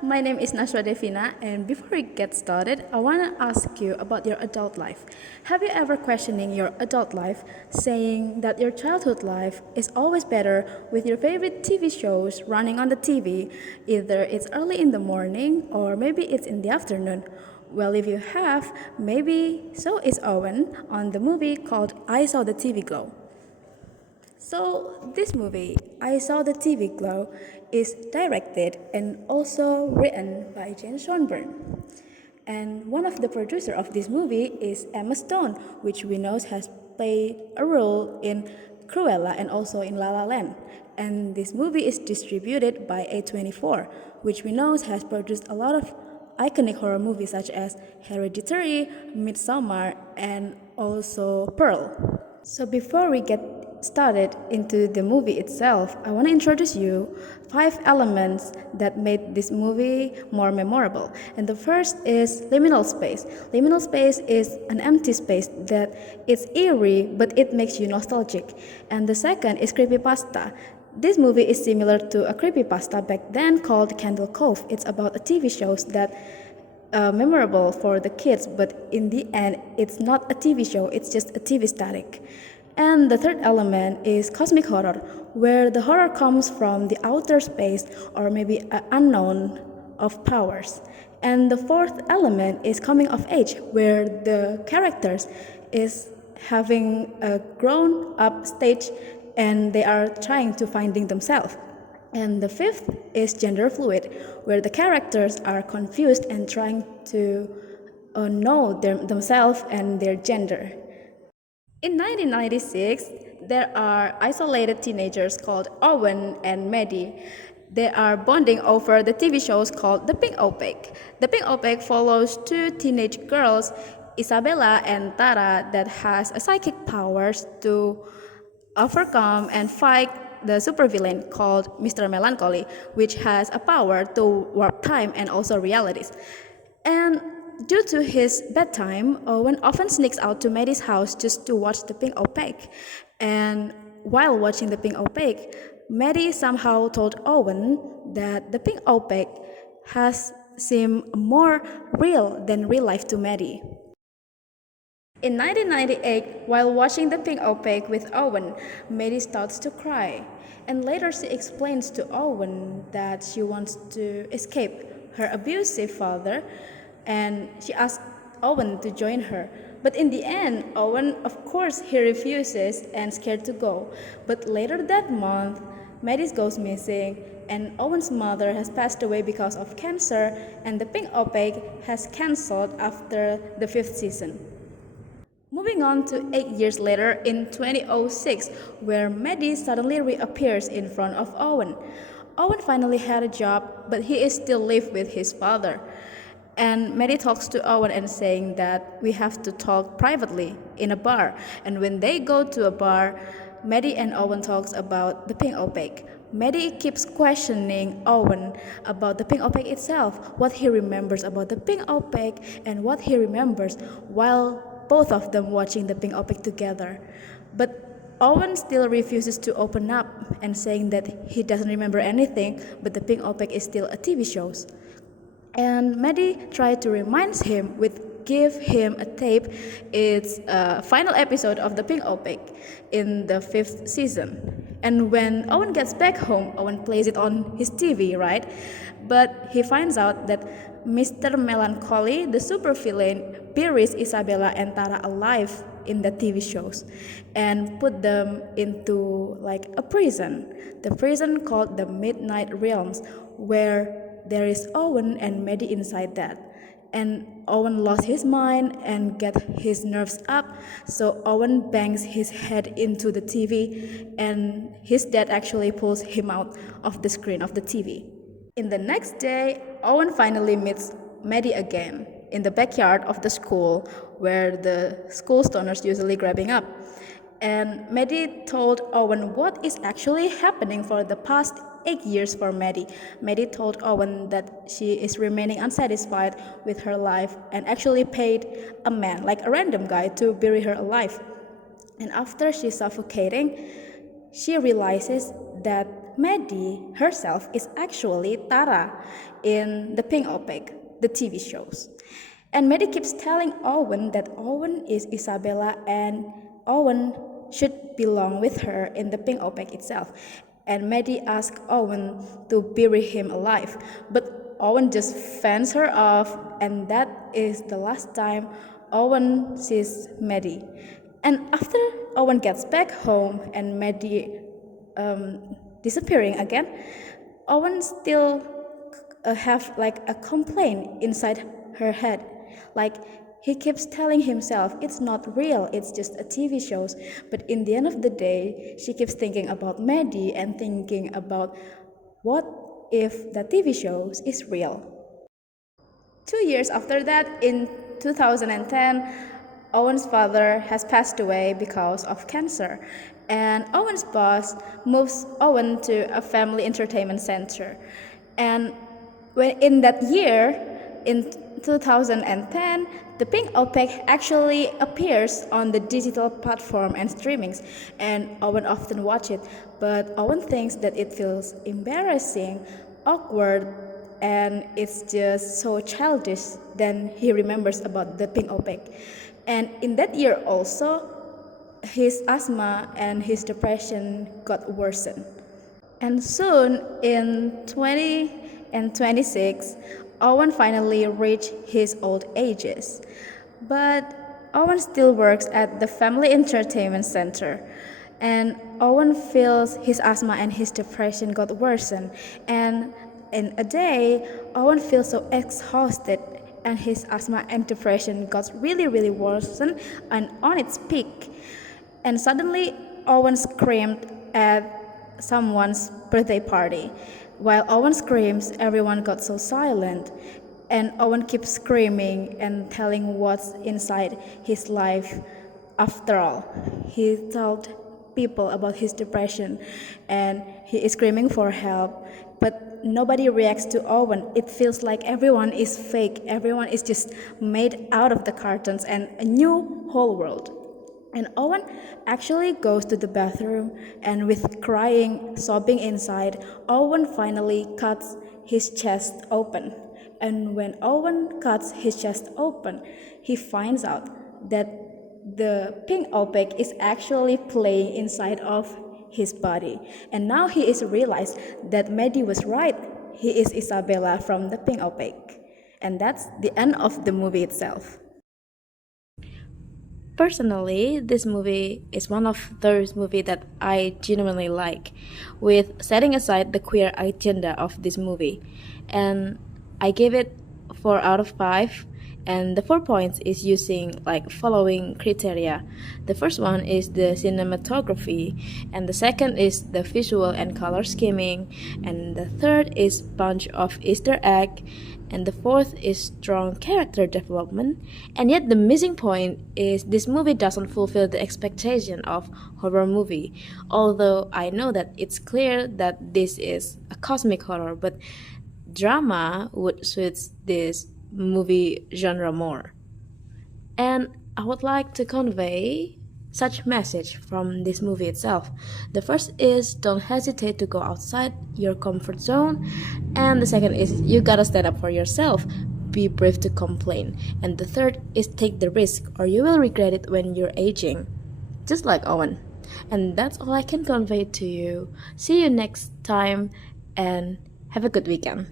My name is Nasywa Devina, and before we get started, I want to ask you about your adult life. Have you ever questioning your adult life, saying that your childhood life is always better with your favorite TV shows running on the TV, either it's early in the morning or maybe it's in the afternoon? Well, if you have, maybe so is Owen on the movie called I Saw the TV Glow. So, this movie, I Saw the TV Glow, is directed and also written by Jane Schoenberg. And one of the producers of this movie is Emma Stone, which we know has played a role in Cruella and also in La La Land. And this movie is distributed by A24, which we know has produced a lot of iconic horror movies such as Hereditary, Midsommar, and also Pearl. So before we get started into the movie itself, I want to introduce you 5 elements that made this movie more memorable. And the first is liminal space. Liminal space is an empty space that it's eerie, but it makes you nostalgic. And the second is creepypasta. This movie is similar to a creepypasta back then called Candle Cove. It's about a TV shows that memorable for the kids, but in the end, it's not a TV show, it's just a TV static. And the third element is cosmic horror, where the horror comes from the outer space or maybe an unknown of powers. And the fourth element is coming of age, where the characters is having a grown up stage and they are trying to finding themselves. And the fifth is gender fluid, where the characters are confused and trying to know themselves and their gender. In 1996, there are isolated teenagers called Owen and Maddie. They are bonding over the TV shows called The Pink Opaque. The Pink Opaque follows two teenage girls, Isabella and Tara, that has a psychic powers to overcome and fight the supervillain called Mr. Melancholy, which has a power to warp time and also realities. And due to his bedtime, Owen often sneaks out to Maddie's house just to watch The Pink Opaque. And while watching The Pink Opaque, Maddie somehow told Owen that The Pink Opaque has seemed more real than real life to Maddie. In 1998, while watching The Pink Opaque with Owen, Maddie starts to cry. And later she explains to Owen that she wants to escape her abusive father, and she asks Owen to join her. But in the end, Owen, of course, he refuses and scared to go. But later that month, Maddie goes missing, and Owen's mother has passed away because of cancer, and The Pink Opaque has cancelled after the 5th season. Moving on to 8 years later in 2006, where Maddie suddenly reappears in front of Owen. Owen finally had a job, but he is still live with his father. And Maddie talks to Owen and saying that we have to talk privately in a bar. And when they go to a bar, Maddie and Owen talks about The Pink Opaque. Maddie keeps questioning Owen about The Pink Opaque itself, what he remembers about The Pink Opaque and what he remembers while both of them watching The Pink Opaque together. But Owen still refuses to open up and saying that he doesn't remember anything, but The Pink Opaque is still a TV show. And Maddie tried to remind him with give him a tape. It's a final episode of The Pink Opaque in the 5th season. And when Owen gets back home, Owen plays it on his TV, right? But he finds out that Mr. Melancholy, the supervillain, buries Isabella and Tara alive in the TV shows and put them into like a prison. The prison called the Midnight Realms, where there is Owen and Maddie inside that. And Owen lost his mind and get his nerves up, so Owen bangs his head into the TV, and his dad actually pulls him out of the screen of the TV. In the next day, Owen finally meets Maddie again in the backyard of the school where the school stoners usually grabbing up. And Maddie told Owen what is actually happening for the past 8 years for Maddie. Maddie told Owen that she is remaining unsatisfied with her life and actually paid a man, like a random guy, to bury her alive. And after she's suffocating, she realizes that Maddie herself is actually Tara in the Pink Opaque, the TV shows. And Maddie keeps telling Owen that Owen is Isabella and Owen should belong with her in the Pink Opaque itself. And Maddie asks Owen to bury him alive, but Owen just fends her off, and that is the last time Owen sees Maddie. And after Owen gets back home and Maddie disappearing again, Owen still have like a complaint inside her head. Like he keeps telling himself it's not real, it's just a TV shows. But in the end of the day, she keeps thinking about Maddie and thinking about what if the TV shows is real. 2 years after that, in 2010, Owen's father has passed away because of cancer, and Owen's boss moves Owen to a family entertainment center. And when in that year, in 2010, the Pink Opaque actually appears on the digital platform and streamings, and Owen often watch it, but Owen thinks that it feels embarrassing, awkward, and it's just so childish. Then he remembers about the Pink Opaque. And in that year also, his asthma and his depression got worsened. And soon, in 2026, Owen finally reached his old ages. But Owen still works at the Family Entertainment Center. And Owen feels his asthma and his depression got worsened. And in a day, Owen feels so exhausted and his asthma and depression got really worsened and on its peak. And suddenly, Owen screamed at someone's birthday party. While Owen screams, everyone got so silent. And Owen keeps screaming and telling what's inside his life. After all, he told people about his depression and he is screaming for help. But nobody reacts to Owen. It feels like everyone is fake. Everyone is just made out of the cartoons and a new whole world. And Owen actually goes to the bathroom and with crying, sobbing inside, Owen finally cuts his chest open. And when Owen cuts his chest open, he finds out that the Pink Opaque is actually playing inside of his body. And now he is realized that Maddie was right. He is Isabella from the Pink Opaque. And that's the end of the movie itself. Personally, this movie is one of those movies that I genuinely like, with setting aside the queer agenda of this movie. And I gave it 4 out of 5, and the 4 points is using like following criteria. The first one is the cinematography, and the second is the visual and color scheming, and the third is bunch of Easter egg, and the fourth is strong character development. And yet the missing point is this movie doesn't fulfill the expectation of horror movie. Although I know that it's clear that this is a cosmic horror, but drama would suit this movie genre more. And I would like to convey such message from this movie itself. The first is don't hesitate to go outside your comfort zone, and the second is you gotta stand up for yourself. Be brave to complain. And the third is take the risk or you will regret it when you're aging. Just like Owen. And that's all I can convey to you. See you next time and have a good weekend.